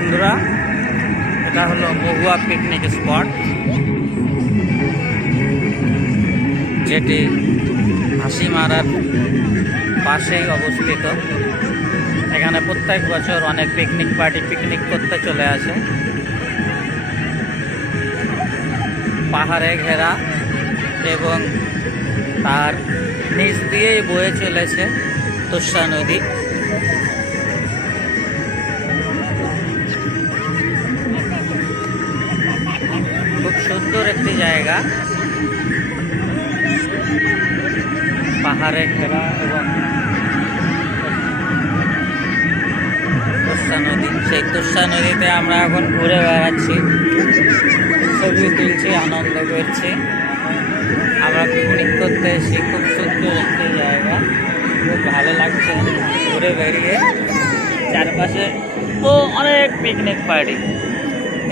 বন্ধুরা, এটা হলো মহুয়া পিকনিক স্পট যেটি হাসিমারার পাশেই অবস্থিত। এখানে প্রত্যেক বছর অনেক পিকনিক পার্টি পিকনিক করতে চলে আসে। পাহাড়ে ঘেরা এবং তার নিচ দিয়েই বয়ে চলেছে তোষা নদী। জায়গা পাহাড়ে ঘেরা এবং তোষা নদী সেই তোষা নদীতে আমরা এখন ঘুরে বেড়াচ্ছি। ছবি তুলছি, আনন্দ করছি। আমরা পিকনিক করতে এসেছি, খুব সুন্দর একটি জায়গা। খুব ভালো লাগছে ঘুরে বেরিয়ে চারপাশে ও অনেক পিকনিক পার্টি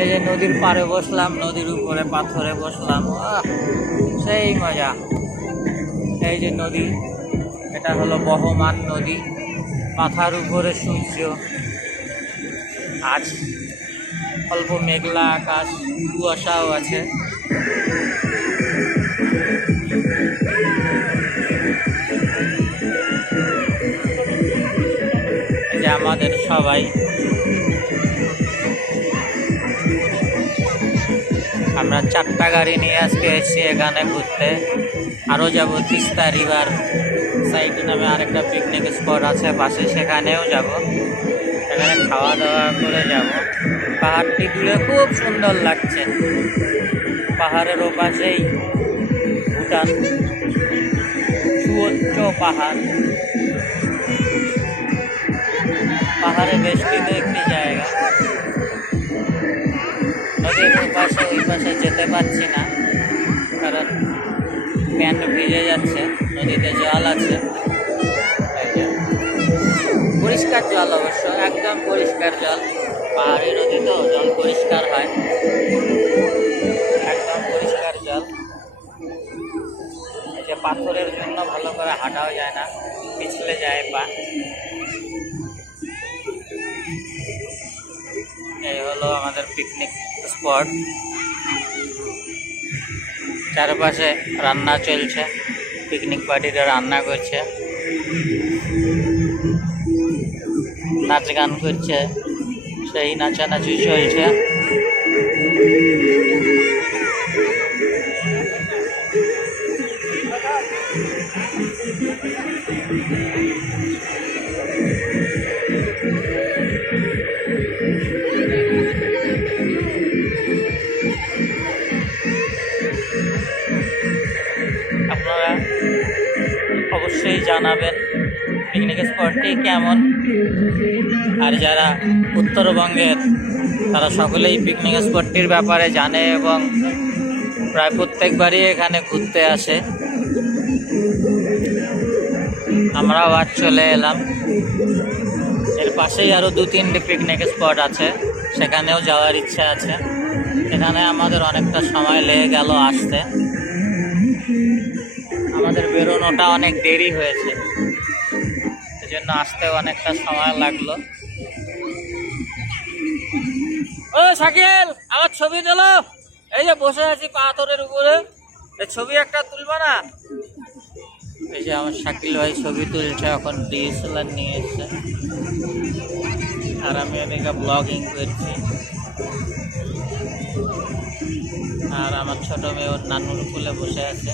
এই যে নদীর পাড়ে বসলাম, নদীর উপরে পাথরে বসলাম। সেই মজা। এই যে নদী, এটা হলো বহমান নদী, মাথার উপরে সূর্য। আজ অল্প মেঘলা আকাশ, কুয়াশাও আছে। যে আমাদের সবাই আমরা চারটা গাড়ি নিয়ে আজকে এসেছি এখানে ঘুরতে। আরও যাব তিস্তা রিভার সাইড নামে আরেকটা পিকনিক স্পট আছে পাশে সেখানেও যাব। এখানে খাওয়া দাওয়া করে যাব। পাহাড়টি দূরে খুব সুন্দর লাগছে। পাহাড়ের ওপাশেই ভুটান, সুউচ্চ পাহাড়। পাহাড়ে বেষ্টিত একটি জায়গা। পাশে যেতে পারছি না। কারণ প্যান্ট ভিজে যাচ্ছে, নদীতে জল আছে। পরিষ্কার জল অবশ্য, একদম পরিষ্কার জল। পাহাড়ি নদী তো জল পরিষ্কার হয়। একদম পরিষ্কার জল। যে পাথরের জন্য ভালো করে হাঁটাও যায় না, পিছলে যায় পা। এই হলো আমাদের পিকনিক স্পট চারপাশে রান্না চলছে পিকনিক পার্টিরা রান্না করছে নাচ গান করছে সেই নাচানাচি চলছে। অবশ্যই জানাবেন পিকনিক স্পটটি কেমন। আর যারা উত্তরবঙ্গের, তারা সকলেই পিকনিক স্পটটির ব্যাপারে জানে এবং প্রায় প্রত্যেকবারই এখানে ঘুরতে আসে। আমরাও আজ চলে এলাম। এর পাশেই আরও দু তিনটে পিকনিক স্পট আছে, সেখানেও যাওয়ার ইচ্ছা আছে। এখানে আমাদের অনেকটা সময় লেগে গেল আসতে। আমাদের বেরোনোটা অনেক দেরি হয়েছে। সেজন্য আসতে অনেকটা সময় লাগল। ও শাকিল, আমার ছবি দিল এই যে বসে আছি পাথরের উপরে। ছবি একটা তুলবে না? এই যে আমার শাকিল ভাই ছবি তুলছে, এখন ডিএসএলআর নিয়ে এসছে। আর আমি এদিকে ব্লগিং করছি। আর আমার ছোট মেয়ে ওর নানুর কুলে বসে আছে।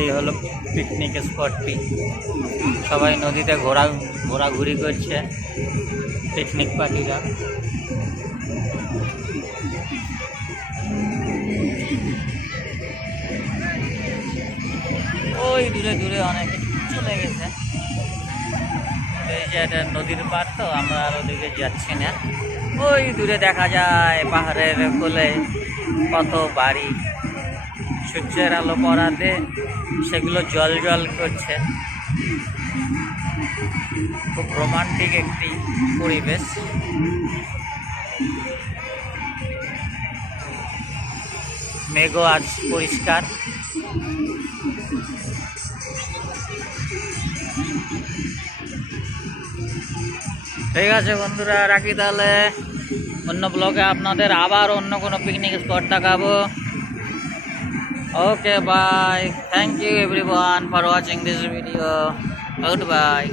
এই হলো পিকনিক স্পটটি সবাই নদীতে ঘোরা, ঘোরাঘুরি করছে পিকনিক পার্টিরা। ওই দূরে দূরে অনেকে চলে গেছে। এই যে এটা নদীর পার তো, আমরা আর ওদিকে যাচ্ছি না। ওই দূরে দেখা যায় পাহাড়ের কোলে কত বাড়ি। সূর্যের আলো পড়াতে সেগুলো জল জল করছে। খুব রোমান্টিক একটি পরিবেশ। মেঘও আজ পরিষ্কার। ঠিক আছে বন্ধুরা, রাখি তাহলে। অন্য ব্লগে আপনাদের আবার অন্য কোনো পিকনিক স্পট দেখাবো। okay bye. Thank you everyone for watching this video. Goodbye.